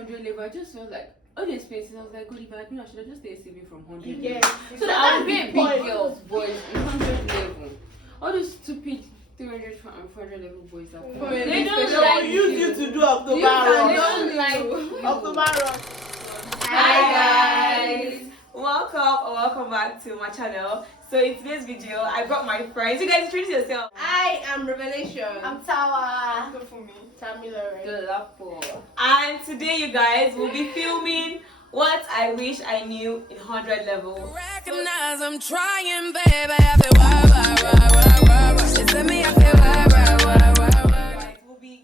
100 level, I just felt like all the expenses. I was like, God, if I had been, I should have just stayed saving from 100 Yeah. level. So that I would be a big girls, boys in 100 level. All those stupid 300 and 400 level boys that come. They don't like use you to do October They rush. don't like October rush. Hi guys, welcome back to my channel. So in today's video I brought my friends. You guys introduce yourself. I am Revelation. I'm Tawa. And today you guys will be filming what I wish I knew in 100 level. Recognize I'm trying, baby. I feel We'll be,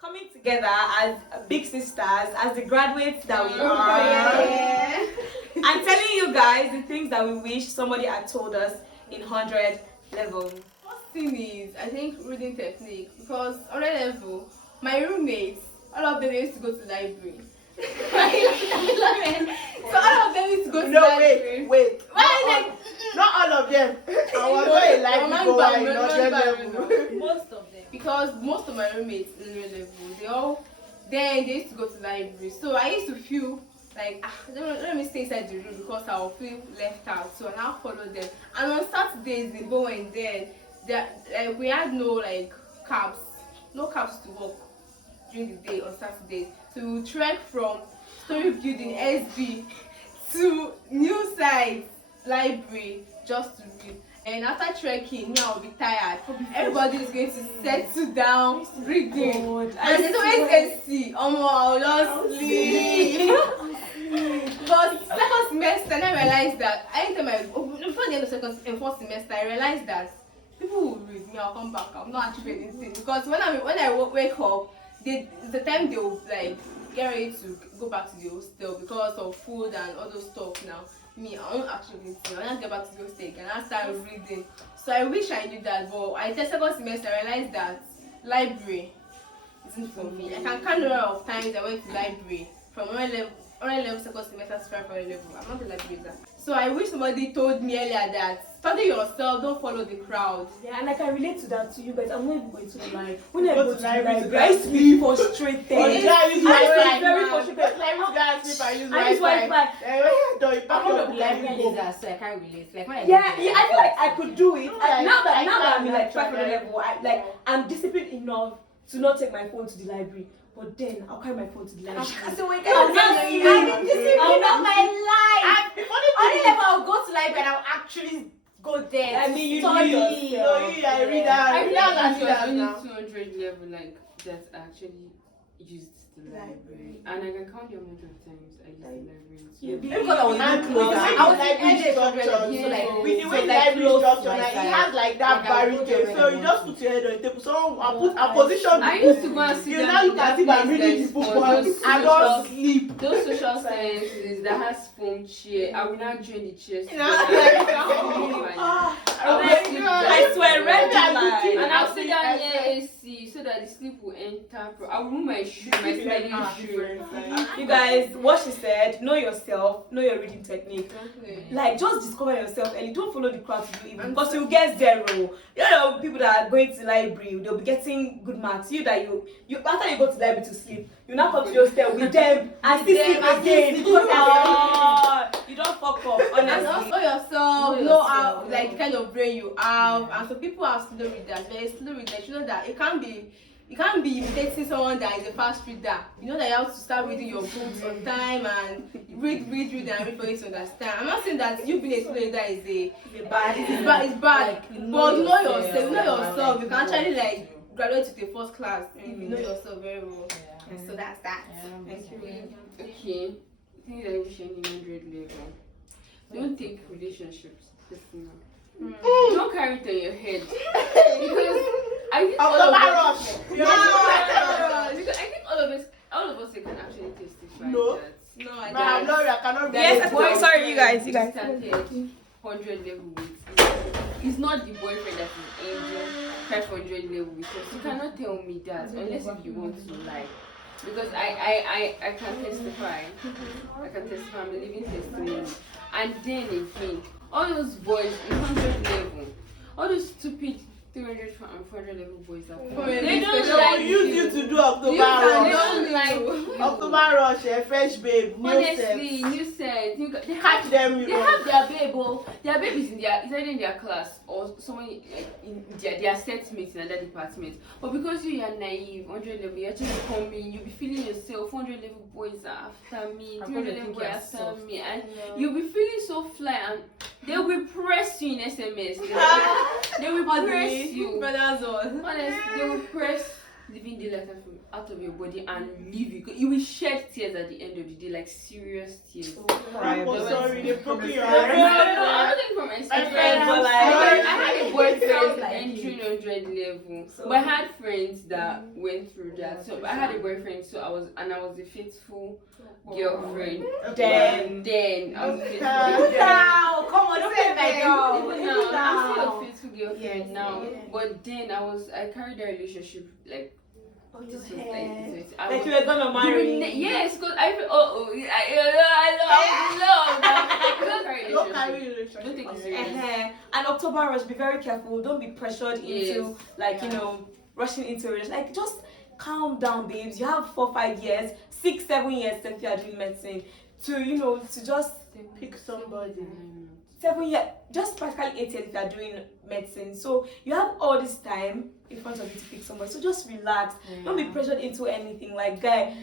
coming together as big sisters, as the graduates that we are. And telling you guys the things that we wish somebody had told us in 100 level. First thing is, I think reading technique, because on a level, my roommates, all of them used to go to the library. So all of them used to go to the library. Wait. Why Not all of them. I was not a library goer in 100 level. Most of them. Because most of my roommates in real level, they used to go to the library. So I used to feel like, let me stay inside the room because I will feel left out. So I now follow them. And on Saturdays, they go and then we had no cabs to walk during the day on Saturdays. So we would trek from Story Building SB to New Side Library just to read. And after trekking, me, I'll be tired. Everybody is going to settle down reading. And there's always AC. I'll just sleep. But second semester, I realized that before the end of first semester, I realized that people will read me. I'll come back. I'm not achieving anything because when I wake up, the time they will get ready to go back to the hostel because of food and all those stuff. Now me, I won't actually anything. I'll not get back to the hostel again. I'll start reading. So I wish I knew that, but I just second semester I realized that library isn't for me. I can count the number of times I went to library from one level second semester to 500 level. I'm not a library. So I wish somebody told me earlier that study yourself, don't follow the crowd. Yeah, and I can relate to that to you guys. I'm not even going to the library. When I Go go to to the the library, library, I used to be frustrated. I used to be very frustrated. I use I use Wi-Fi. I'm not so I can't relate. Like when I Yeah, I feel like I could do it. Yeah, Now that I'm in like 500 level, I'm disciplined enough to not take my phone to the library. But then I'll carry my phone to the library. So wait, I'll not sleep. I've been disciplined all my life. Only If I'll go to library and I'll actually go there. I mean, you study. need yourself. I read I think that. it was only 200 level that actually used the library, and I can count the amount of times I used the library. Because I was And not close. I was library structure. With the way library structure, it has that barricade. So you just put your head on the table. So I put a position. I used to go and sit You down now in look that as if I'm place reading the for book those and social- don't sleep. Those social sciences that has foam chair, I will not join the chairs. I swear, red light. And I'll sit down near AC so that the sleep will enter. I'll remove my shoe, my sliding shoe. You guys, what she said, know yourself, know your reading technique. Just discover yourself and don't follow the crowd to do even because you'll get 0. You know, people that are going to the library, they'll be getting good marks. You after you go to the library to sleep, you now come to your hostel with them and still sleep again. You don't fuck up, honestly. Know yourself, know how the kind of brain you have, and so people are slow readers, very slow readers. You know that it can't be imitating someone that is a fast reader. You know that you have to start reading your books on time and read and read for you to understand. I'm not saying that you being a slow reader is bad. It's bad. But know yourself. You can actually graduate with a first class. You know yourself very well. So that's that. Thank you. Okay, I think that I wish I knew 100 level. Don't take relationships personal. Don't carry it on your head. Because I think all of us. Because I think all of us can actually testify that. No, I cannot. Yes, sorry, you guys. Started 100 level with. It's not the boyfriend that is ending 500 level with us. You cannot tell me that unless if you want to lie. Because I can testify. I'm a living testimony. And then again, all those boys in 100 level, all those stupid 300 and 400 level boys are They don't They will use you to do October rush. don't like October rush, fresh babe, new honestly, set. new set. They Catch them, you They know. have their babe, their babe is either in their class or someone in their set mates in another department. But because you are naive, 100 level, you're just coming, you'll be feeling yourself, 100 level boys are after me, 300 level boys are after me, and you'll be feeling so fly, and they will press you in SMS. They will press you. But that's all. Honestly, they will press living daylight out of your body and leave you. You will shed tears at the end of the day, like serious tears. I'm sorry, they've broken your No, heart. I'm looking for my experience. but I had a boyfriend entering 100 level, but I had friends that went through that. So I had a boyfriend, so I was a faithful girlfriend. Then I was a faithful girlfriend. Now, come on, don't play my girl. Even now, I'm still a faithful girlfriend now. But then I carried that relationship like. This was Like you were gonna marry. Yes, because I feel I love Don't carry relationship. Don't take it serious. And October rush, be very careful. Don't be pressured into rushing into it. Like just calm down, babes. You have 4, 5 years, 6, 7 years if you are doing medicine to just Pick somebody. 7 years, just practically 8 years if you are doing medicine. So you have all this time in front of you to pick somebody. So just relax. Don't be pressured into anything. Like guy,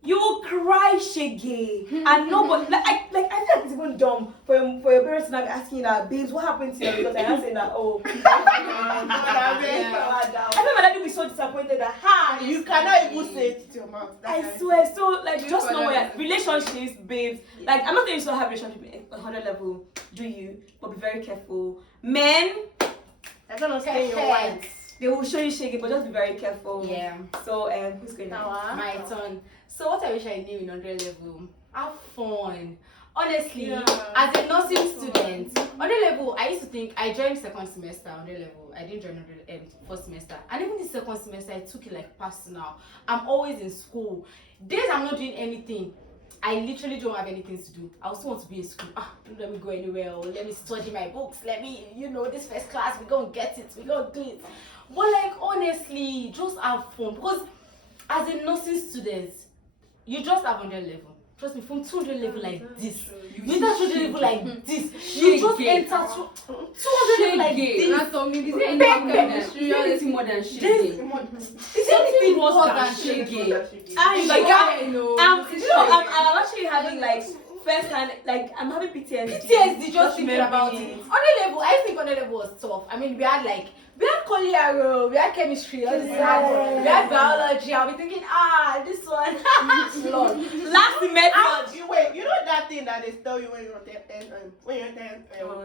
you will cry shaggy and nobody I feel like it's even dumb for your parents to not be asking you that, babes, what happened to you? Because I'm saying that I feel my dad will be so disappointed that You cannot even say it to your mouth. I swear. So like just know that relationships, babes. Like I'm not saying you don't have relationship at 100 level. Do you? But be very careful. Men, They're gonna stay in your white. they will show you shaky, but just be very careful. Yeah. So who's going now? My turn. So what I wish I knew in 100 level, have fun. Honestly, as a nursing student, 100 level, I used to think I joined second semester 100 level. I didn't join 100 first semester. And even the second semester, I took it like personal. I'm always in school. Days I'm not doing anything, I literally don't have anything to do. I also want to be in school. Don't let me go anywhere, or let me study my books. Let me, this first class, we're gonna get it, we're gonna do it. But like honestly, just have fun. Because as a nursing student, you just have 100 level. Trust me, from 200 level like this, you enter 200 level like this, you just enter 200 level like this. Is there anything more than shaggy? Is there anything worse than shaggy? I'm actually having like first hand, like I'm having PTSD. PTSD just thinking about it. 100 level, I think 100 level was tough. I mean, we had Colliero, we had chemistry, all this we had biology. I'll be thinking, this one, last semester. Wait, you know that thing that they tell you when you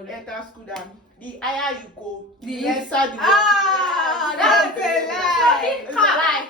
enter school that the higher you go, the lesser the that's a lie.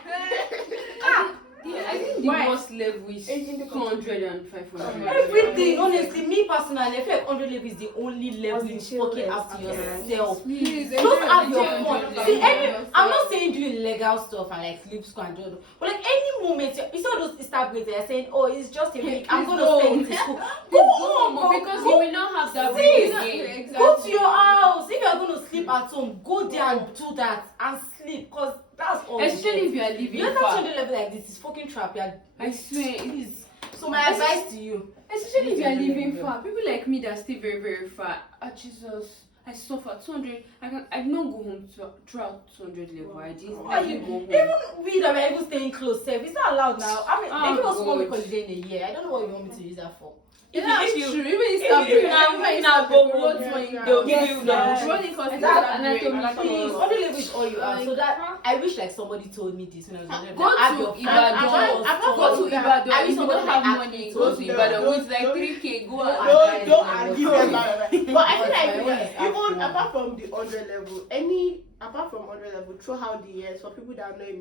I think the worst level is 200 and 500. Everything, honestly, me personally, I feel like 100 level is the only level you fucking have to yourself. Just have your fun. See, I'm not saying do illegal stuff and like sleep school and do it, but like any moment, you saw those Easter breaks, they're saying, it's just a week, I'm going to stay in school. Go home, because you will not have that break again. Go to your house. If you're going to sleep at home, go there and do that and sleep, because that's all. Especially if you are living far. 100 level like this is fucking trap. I swear it is. So my advice to you, especially if you are living far, people like me that stay very, very far. Jesus, I suffer 200. I did not go home throughout 200 level. I didn't go home. Even we that were even staying close, it's not allowed now. I mean, they give us 1 week holiday in a year. I don't know what you want me to use that for. If you now go home, they'll give you the running cost. Please, 100 level is all you have. So that I wish like somebody told me this when I was Go to Ibadan. If you don't have money, go to Ibadan. With like 3K, go and don't argue about it. But I feel like even apart from the 100 level, apart from 100 level, throughout the years, for people that are not in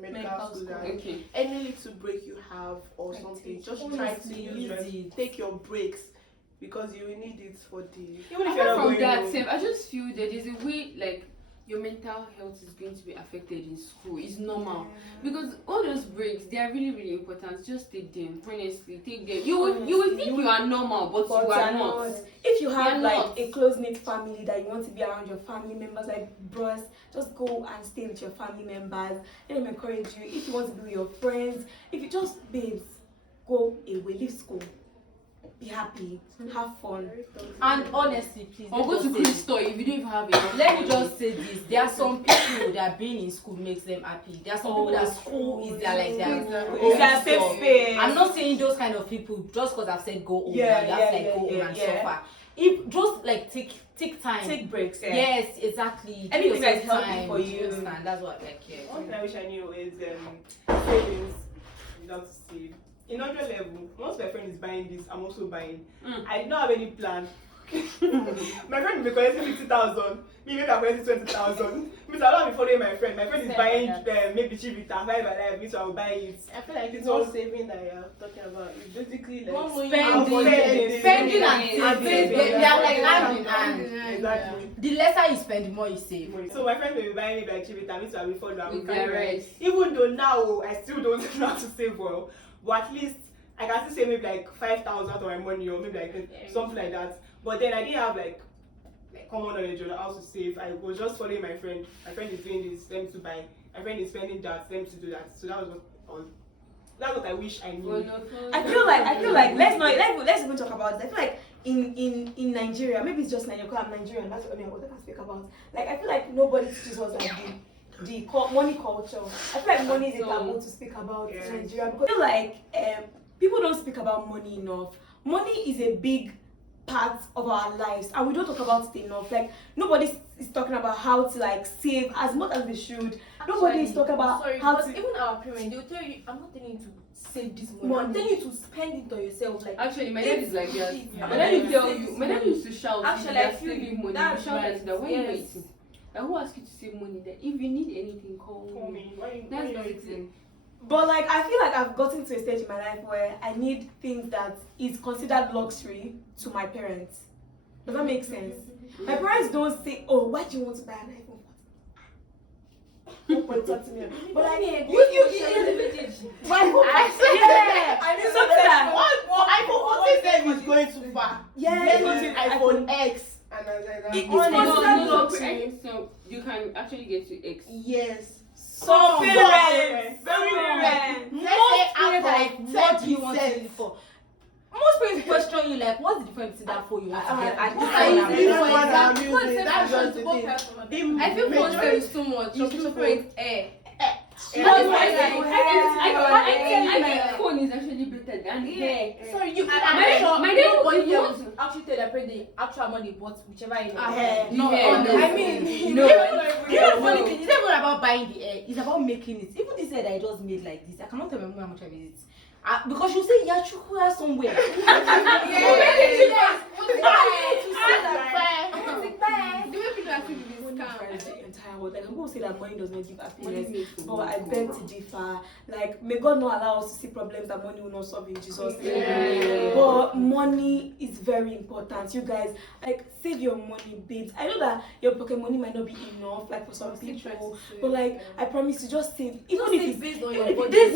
medical school, any little break you have or something, just try to use it. Take your breaks because you will need it for the. Even if you're not from that, I just feel that there's a way like your mental health is going to be affected in school. It's normal because all those breaks, they are really, really important. Just take them, honestly, take them. You will think you are normal, but you are not. If you have like a close-knit family that you want to be around your family members, like bros, just go and stay with your family members. Let them encourage you. If you want to be with your friends, if you just, babes, go away, leave school. Be happy, have fun, and honestly, please. Or go to Chris store if you don't even have it. Let me just say this: there are some people that being in school makes them happy. There are some people that school is their like their safe space. I'm not saying those kind of people just because I've said go home. Go home and suffer. If just like take time, take breaks. Yes, exactly. Anything that's healthy for you. Understand? That's what I care. One thing I wish I knew is savings. Not to save. In 100 level, once my friend is buying this, I'm also buying. I did not have any plan. My friend will be collecting 50,000. Me, maybe I'm collecting 20,000. Means I don't be following my friend. My friend is buying maybe Chivita, 5 alive, means I will buy it. I feel like it's all saving that you're talking about. It's basically like spending and saving. They are like hand in hand. Exactly. The lesser you spend, the more you save. So my friend will be buying maybe like Chivita, means I will follow. With the rest. Even though now I still don't know how to save well. But at least I can still say maybe like 5,000 of my money or maybe like something like that. But then I didn't have like common knowledge on how to save. I was just following my friend. My friend is doing this, let me to buy. My friend is spending that, let me to do that. So that was that's what I wish I knew. I feel like let's even talk about this. I feel like in Nigeria, maybe it's just Nigeria because I'm Nigerian, that's what I can speak about. Like I feel like nobody teaches us like the money culture. I feel like money is a taboo to speak about in Nigeria because I feel like people don't speak about money enough. Money is a big part of our lives and we don't talk about it enough. Like nobody is talking about how to like save as much as they should. Nobody is talking about how to. Even our parents, they'll tell you, I'm not telling you to save this money. I'm telling you to spend it on yourself. Like actually, my dad is like that. Yeah. My dad used to shout. Actually, I feel saving money. that's Shout at that. Why you yes. waiting? And who asked you to save money? That if you need anything, call me. That's not it. But like I feel like I've gotten to a stage in my life where I need things that is considered luxury to my parents. Does that make sense? My parents don't say, "Oh, why do you want to buy an iPhone?" But I mean, I mean something that iPhone 14 is going too far. iPhone X. It's considered luxury. So you can actually get to X. Yes. Some parents, very rare. Most parents are like, what do you want to 10%. use for? Most parents question you like, what's the difference between that phone you want to get and I feel phone is too much. Some people parents I think phone is actually better than hair. Sorry, you. My dad actually tell their parents the actual money, but whichever you I mean, no. You know the funny thing, it's not even about buying the hair, it's about making it. Even this hair that I just made like this, I cannot tell my mom how much I made it. Because you say Yachuku somewhere. The way people are feeling this the entire world. Like I'm going to say that money does not give happiness, but I beg to differ. Like may God not allow us to see problems that money will not solve in Jesus' name. But money is very important. You guys, like save your money, babes. I know that your pocket money might not be enough, like for some people, but like I promise you, just save. Even if it's based on your budget. There's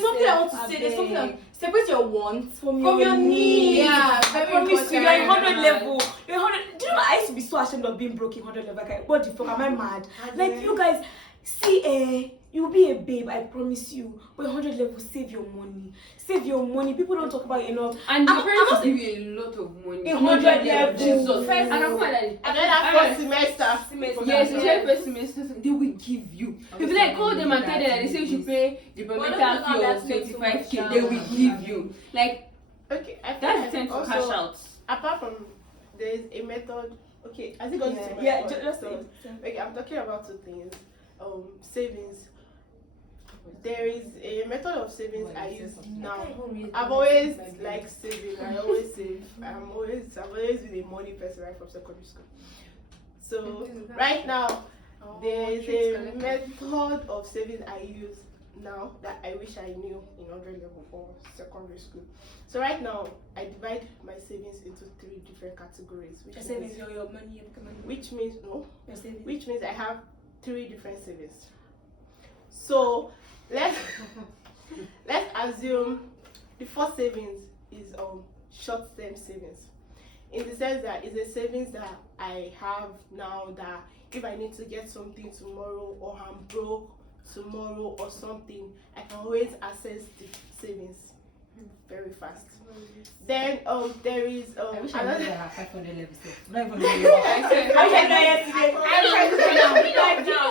something I want to say. There's something I separate your wants from your needs. Yeah, I promise you, you're in 100 level. You're 100. Do you know I used to be so ashamed of being broke in 100 level? Like, what the fuck am I mad? Like you guys, see, you'll be a babe. I promise you. But 100 level, save your money. Save your money. People don't talk about it enough. And your parents give you a lot of money. In 100 level. Jesus. And I'm quite like. And then after semester. Yes, first semester, they will give you. If you like call them and tell them that they say you should pay the medical fee of 25k, they will give you. Like, okay, that's the time to cash out. Apart from there is a method. Okay, has it got to my point? Just okay, I'm talking about two things. Savings. There is a method of savings I use now. I've always liked saving. I always save. I've always been a money person right from secondary school. So right now there is a method of saving I use. now that I wish I knew in 100 level or secondary school. So right now, I divide my savings into 3 different categories. Which means your money, which means no, your savings. which means I have 3 different savings. So let's assume the first savings is short-term savings, in the sense that it's a savings that I have now that if I need to get something tomorrow or I'm broke tomorrow or something, I can always access the savings very fast. Then there is I wish I knew another. that I have 500 levels. Not even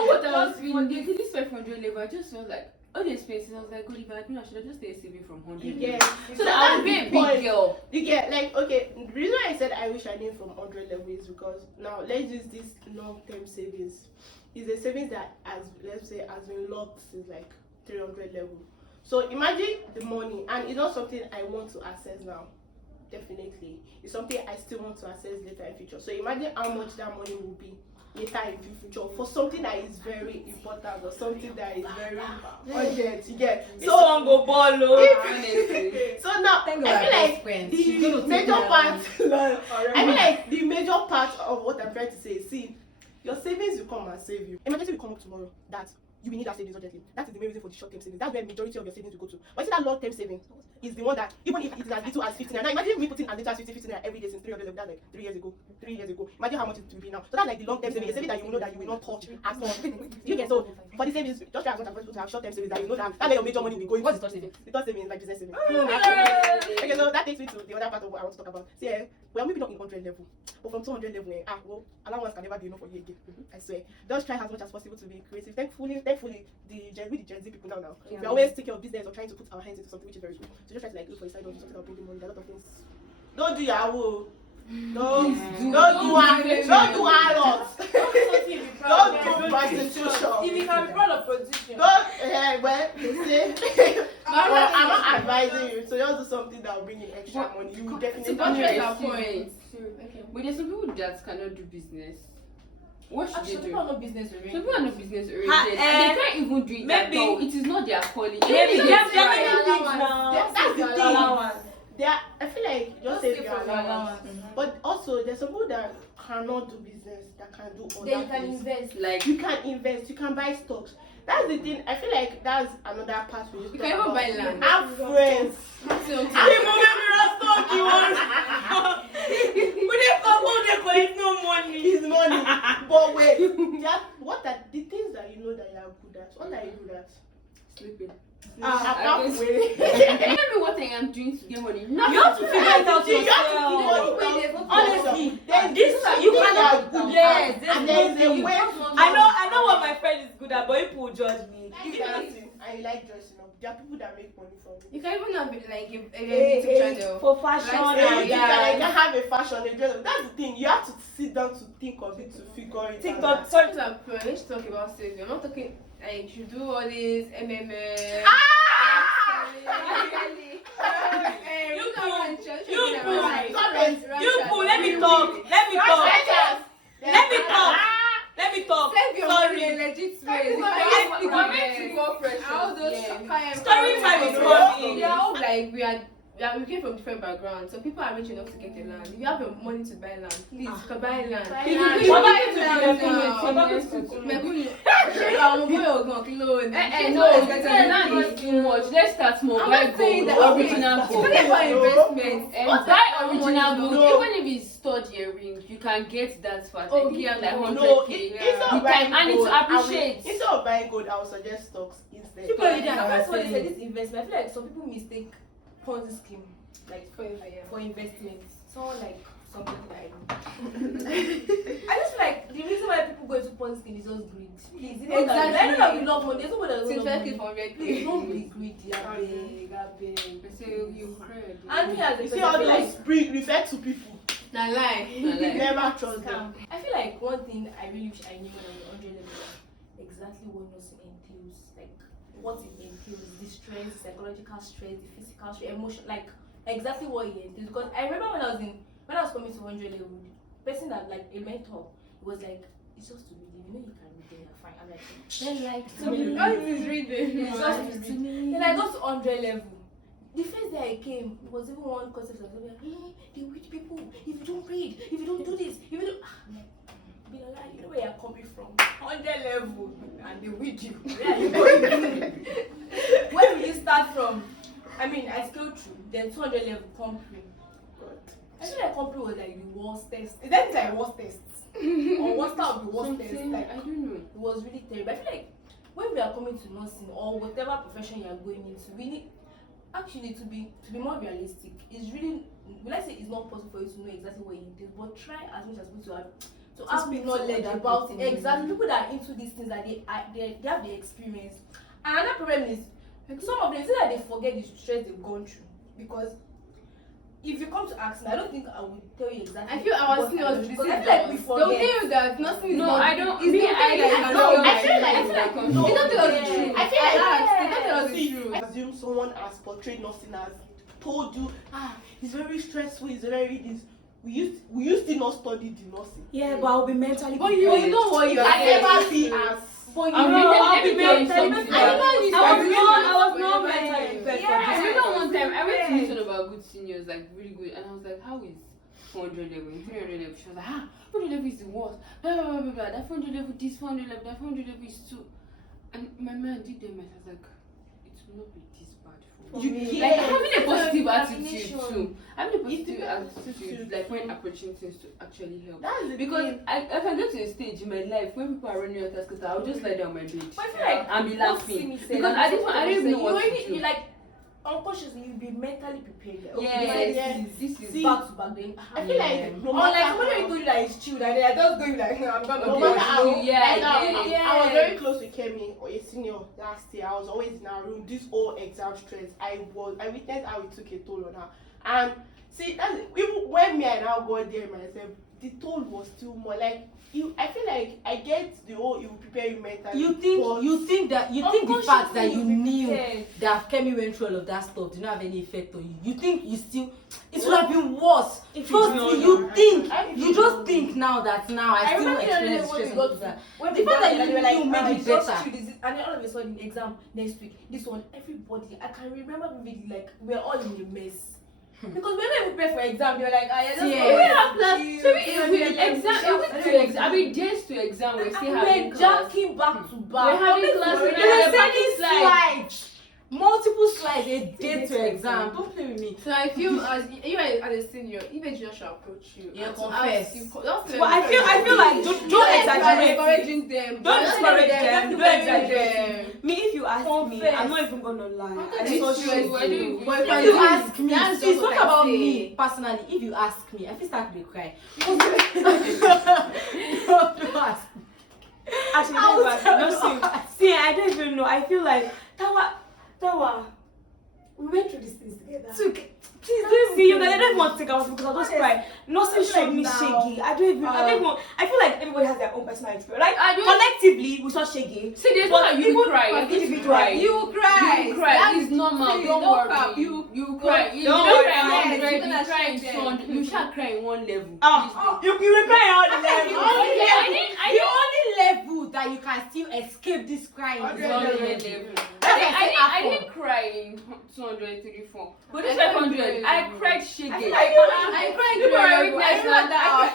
What I was feeling, this 500 level, I just felt like all the expenses. I was like, God, if I knew, I should have just stayed saving from 100. You get, so that I would be a big girl. You get, like, okay, the reason why I said I wish I knew from 100 level is because now let's use this long-term savings. It's a savings that let's say has been locked since like 300 level. So imagine the money, and it's not something I want to access now. Definitely, it's something I still want to access later in future. So imagine how much that money will be later in future for something that is very important or something that is very urgent. You get, so one go ball. so now I feel like the major part. I feel like the major part of what I'm trying to say is, see, your savings will come and save you. Emergency will come up tomorrow that you will need that savings urgently. That is the main reason for the short-term savings. That's where majority of your savings will go to. But see, that long-term savings is the one that, even if it is as little as 15 naira. Now imagine me putting as little as 50 naira every day since 300 level. That's like 3 years ago. 3 years ago. Imagine how much it will be now. So that's like the long-term savings. A saving that you will know that you will not touch at all. You get, so for the savings, just try as much as possible to have short-term savings that you know that that's where your major money will go. What's the third saving? The third saving is like business savings. Okay, so that takes me to the other part of what I want to talk about. See, well, maybe not in 100 level, but from 200 level, well, allowance can never be enough for you again. I swear. Just try as much as possible to be creative. Thankfully, the Gen Z people now, we always take care of business or trying to put our hands into something which is very good. So just try to like look for a side of something that will bring you money. There are a lot of things. Don't do Yahoo. Don't do harlots. Don't do prostitution. If you can be proud of prostitution. Don't, well, you say, well, I'm not advising you, so just do something that will bring in extra money. You will definitely point. But there's some people that cannot do business. What should Actually, they people do? are not business oriented. Some people are not business oriented. And they can't even do it that maybe. well. It is not their calling. Maybe Even they if have it's their right. many things now. That's the thing. Allowance. I feel like just save your allowance. But also, there's some people that cannot do business, that can do other Then you can things. invest. Like You can invest, you can buy stocks. That's the thing. I feel like that's another part we you can even buy land. Have friends. His money. But wait, what are the things that you know that you are good at? What are you good at? Sleeping. Apart from waiting. I don't know what I am doing to get money. You have to figure it out yourself. Honestly, this you cannot. Yes, And there is a way. I know what my friend is good at, but people will judge me. I like dressing up. There are people that make money from it. You can even have like a YouTube channel. For fashion, You can have a fashion, a dress up. That's the thing. You have to sit down to think of it, to figure it out. TikTok. Sorry to approach. Let's talk about saving. I'm not talking like you do all this MMM. Let me talk. Save your Sorry. money in legit ways. Story time is coming. We are all like we came from different backgrounds. So people are rich enough to get a land. If you have the money to buy land, please you can buy land. Land is too much. Let's start small. Buy gold, original gold. Investment. And buy original gold. Even if it's stored earring, you can get that far. Oh, Like yeah, like No, 100K. instead of The time, buying and gold, it appreciates. instead of buying gold, I would suggest stocks instead. People already That's what they understand said. this investment. I feel like some people mistake PONZI scheme like For investments. Someone like something like I just feel like the reason why people go into PONZI scheme is just greed. Please, you know that I know that we love money. There's nobody that doesn't love money. Please don't be greedy. I beg. And me as a You person, see all I feel like those bring refer to people. Now lie. Never trust them. I feel like one thing I really wish I knew when I was 100 level exactly what nursing entails, like what it entails, the stress, psychological stress, the physical stress, emotion, like exactly what it entails. Because I remember when I was coming to 100 level, the person that like a mentor was like, it's just to read. You know you can read them, you're fine. I'm like, then like So because it's reading. it's just to me. Then I got to 100 level. The first day I came, it was even one concept of like, hey, the rich people, if you don't read, if you don't do this, if you don't, you know where you're coming from. 100 level, and they read you. Where are you going? Where will you start from? I mean, I scaled through, then 200 level compre. I feel like compre was like the worst test. Is that like worst test? Or what start of the worst test? Like, I don't know. it was really terrible. I feel like when we are coming to nursing or whatever profession you are going into, we need actually to be more realistic. It's really, will I say it's not possible for you to know exactly what it entails, but try as much as possible to have knowledge about it. Exactly, people that are into these things, that they have the experience. And another problem is some of them say that they forget the stress they've gone through, because if you come to ask me, I don't think I would tell you exactly. I feel our seniors because I feel like we forget. They'll tell you that nothing is No, not. I don't. It's Me, the I thing that you no. know. I feel like They don't tell us the truth. I feel like They don't tell us the truth. I assume someone has portrayed nursing as told you, it's very stressful, it's very this. We used to not study the nursing. Yeah, but I'll be mentally But you know what you are I saying. never see as. But you I'll be mentally mentally I was not mentally prepared for I this. remember one time I went to meet one of our good seniors, like really good, and I was like, how is 400 level, 300 level? She was like, 400 level is the worst. Blah, blah, blah, blah, blah. That 400 level, this 400 level, that 400 level is too. And my man did them, and I was like, it will not be this bad for me. Like having a positive attitude too. Having a positive attitude, like when approaching things to actually help. That's the Because thing. I can get to a stage in my life when people are running out of because I'll just lie down my bed But I feel like and be laughing. what Simi said, Because I don't even know what to do. you like unconsciously you'll be mentally prepared. Like, Yes, this is See, back to back then. I feel like no Or like matter somebody how- told you that it's chilled and they're just going like, I'm gonna no do matter it. how, I was yeah. very close with Kemi, or a senior last year. I was always in our room. This whole exam stress, I witnessed how it took a toll on her. And see, that's even when me and I got there myself, the toll was still more. Like I feel like I get the whole it will prepare you mentally. You think the fact that you knew that Kemi went through all of that stuff did not have any effect on you. You think you still it would have been worse. Firstly, you just think now that I still experience stress and all that. The fact that you made it better. And then all of a sudden exam next week, this one, everybody, I can remember vividly, like we're all in a mess. Because when they prepare for exam, they're like, we have class. I mean, days to exam, we're still having we're class. jacking back to back. We're having class. They were sending slides. Multiple slides a day to exam. Don't play with me. So I feel as you as a senior, even just should approach you. Yeah, and to confess. ask you. But I feel like don't exaggerate. Encouraging them. Don't discourage them. Don't exaggerate. them. Me, if you ask me, I'm not even gonna lie. I It's just true. trust you. But If you ask me, that's it's just not what I about say. me personally. If you ask me, I feel start to cry. Don't ask. Actually, see, I don't even know. I feel like Tawa, we went through these things together. Please don't see you. I don't want to take out because I'll just cry. Nothing showed me shaky. I don't even. I feel like everybody has their own personal experience. Like collectively, we saw shaky. See, there's one you will cry. You will cry. You cry. It's normal. Don't worry. You cry. You Don't don't worry. cry. Yes, You cry in some. You shall cry in one level. You will cry all the The time. only level that you can still escape this crying is 100 level. I didn't cry in 234. But this 500, I cried shaky. I cried People are I witness remember that. our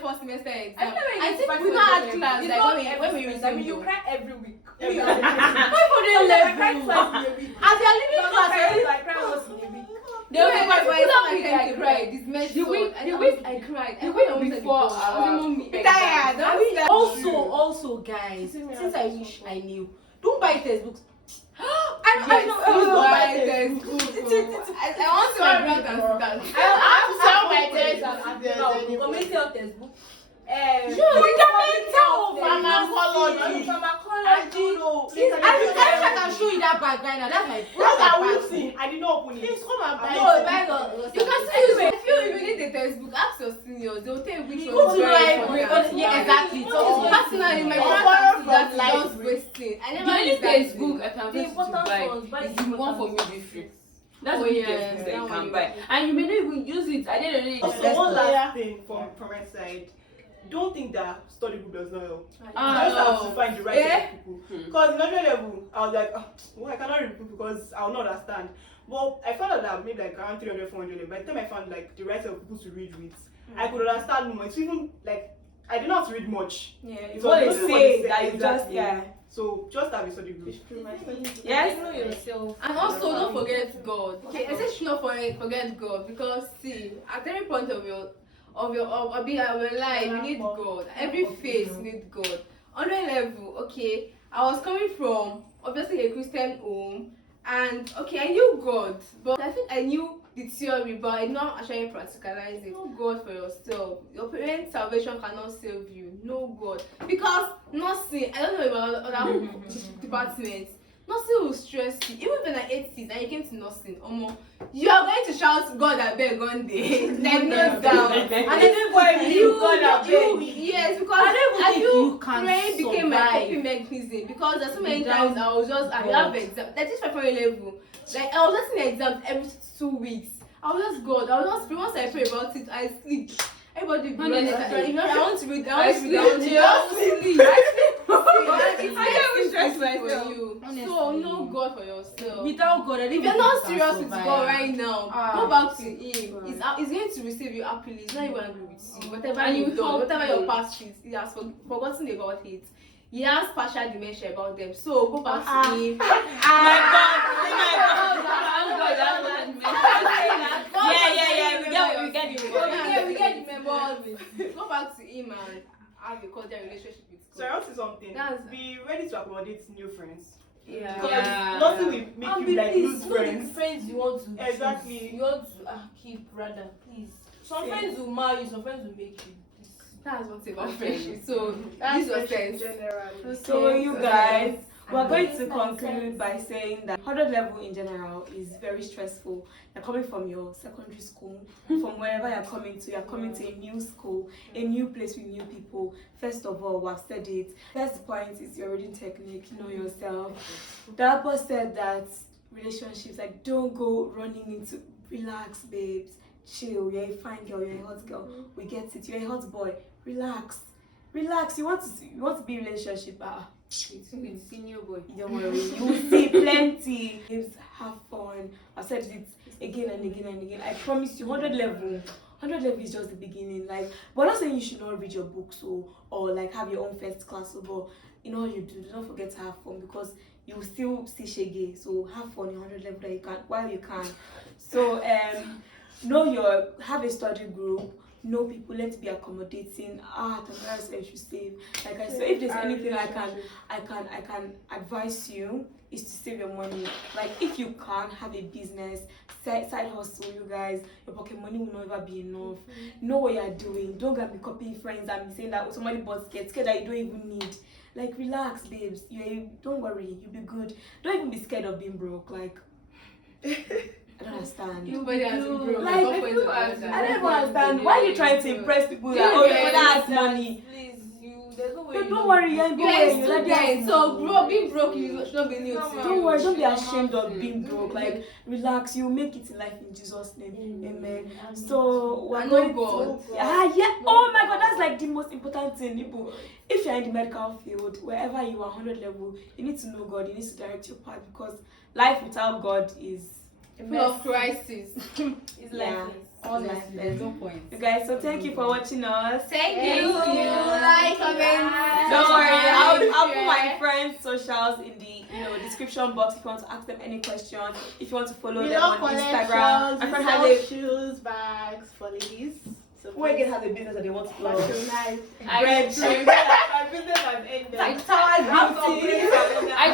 first semester exam. I think we not had class. It's Like not when we every resume, you cry every week. As you're I leaving class, I cry once in a week. The week I cried. This mess. The week I cried. The week before tired. Also, guys, since I wish I knew, don't buy textbooks. I want to write and start. I have to tell my parents if there's Community health textbook. pharmacology. I don't know. I can show you that bag right now. That's my What are we seeing? I did not open it. Please come and buy it. You can see if you need the textbook, ask your seniors. They'll tell you which one Go is to very library. important. Yeah, exactly. Personally, my borrow friend from that's library. just wasting. I The never only use that textbook I can The afford to important buy ones, buy is the the one for important midwifery. That's Oh, the only yeah, textbook that that you one can you buy. And you may not even use it. I didn't know. So one last thing from my side. don't think that study group does not help. You just no. have to find the right set of people. Because in 100 level, I was like, well, I cannot read people because I will not understand. But I found out that maybe like around 300, 400 level, by the time I found like the right set of people to read with, I could understand more. It's even like, I didn't have to read much. Yeah, it's So what they mostly say what that they you say, just, exactly. yeah. So just have a study group. Yes? Know yourself. And also, don't forget God. Okay, I say should not forget God, because see, at every point of your life, you need God. Every phase needs God. 100 level, okay, I was coming from obviously a Christian home, and okay, I knew God, but I think I knew the theory, but I not actually practicalize it. Know God for yourself. Your parents' salvation cannot save you. Know God, because nursing, I don't know about other departments. Nursing will stress you. Even when I 80s and you came to nursing, you are going to shout God I beg one day. Like no doubt. And everybody Yes, because I feel praying became my survive. coping mechanism, because there's so many times I was just I have exam. That is my final level. Like I was just in exams every 2 weeks. I was just God. I was just once I pray about it, I sleep. Everybody be honest. I want to read. I want to read. I will stress myself for you. So know God for yourself. Without God, If you're not serious with God right now, go back to Him. He's going to receive you happily. He's not even angry with you. Whatever you've done, whatever your past is, He has forgotten about it. He has partial dementia about them. So go back to Him. We get it. Go back to Him and have a cordial relationship with God. So I want to say something. That's- Be ready to accommodate new friends. Yeah. Because nothing will make you like lose friends. Friends you want to Exactly. choose, you want to keep rather, please. Some friends will marry you, some friends will make you. That's one thing about friendship. So use your sense. So you guys, we're going to conclude by saying that 100 level in general is very stressful. You're coming from your secondary school, from wherever you're coming to a new school, a new place with new people. First of all, we've said it. First point is your reading technique, know yourself. The rapper said that relationships, like don't go running into, relax babes, chill, you're a fine girl, you're a hot girl, we get it, you're a hot boy, relax. You want to be in a relationship, With senior boy. don't worry, you will see plenty. Just have fun. I've said it again and again and again. I promise you, 100 level is just the beginning. Like, we're not saying you should not read your books or like have your own first class, but in all you do not forget to have fun, because you will still see shege. So have fun in 100 level that you can while you can. So have a study group. Know people, let's be accommodating. Tamara said you should save. Like I said, if there's anything I can advise you is to save your money. Like if you can have a business, side hustle, you guys, your pocket money will never be enough. Know what you're doing. Don't go and be copying friends and be saying that somebody bought scared that you don't even need. Like relax, babes. Don't worry, you'll be good. Don't even be scared of being broke. Like I don't understand. Nobody has been broke. Like, I don't understand. Why are you trying to impress people that your father has money? Please, there's no way. But don't worry, you're in student. So being broke should not be new to you. Don't worry, don't be ashamed of being broke. Like, relax, you'll make it in life in Jesus' name. Amen. So we're going to oh my God, that's like the most important thing. If you're in the medical field, wherever you are, 100 level, you need to know God. You need to direct your path, because life without God is full of crisis. It's lifeless. Honestly, there's no point. You guys, so thank you for watching us. Thank you. Like, comment. Don't worry, I'll put my friends' socials in the description box if you want to ask them any questions. If you want to follow them on Instagram. My friend has shoes, bags for ladies. So who again has a business that they want to follow? nice. I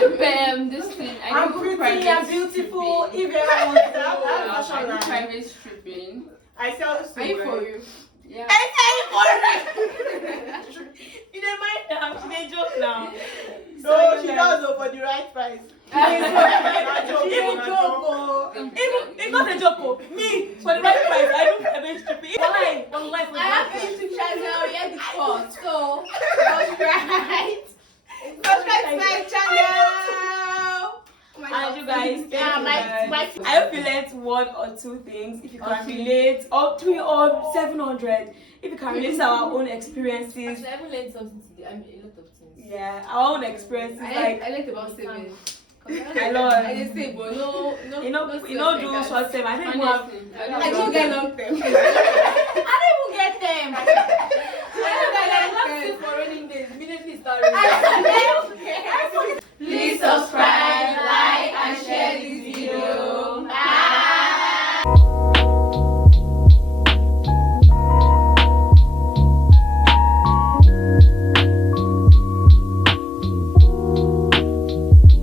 do this thing. I'm pretty, I'm beautiful. If you ever want to I do private stripping. I sell Are you for you? Yeah. You don't mind now, she may joke now. No, she does for the right price. Even joke, it's not a joke. Me, for the right price, I do private stripping. I have a YouTube channel yet before, so subscribe to my channel. And you guys, Yeah, I hope you learned 1 or 2 things. If you can relate, or 3 or 700. If you can relate to our own experiences. I haven't learned something today. I mean, a lot of things. Yeah, our own experiences. I learned about saving. I love. I just say, but no, You know, do short term. I don't even have. I don't get long term. I don't even get them. I don't for raining days. Immediately start raining. Please subscribe.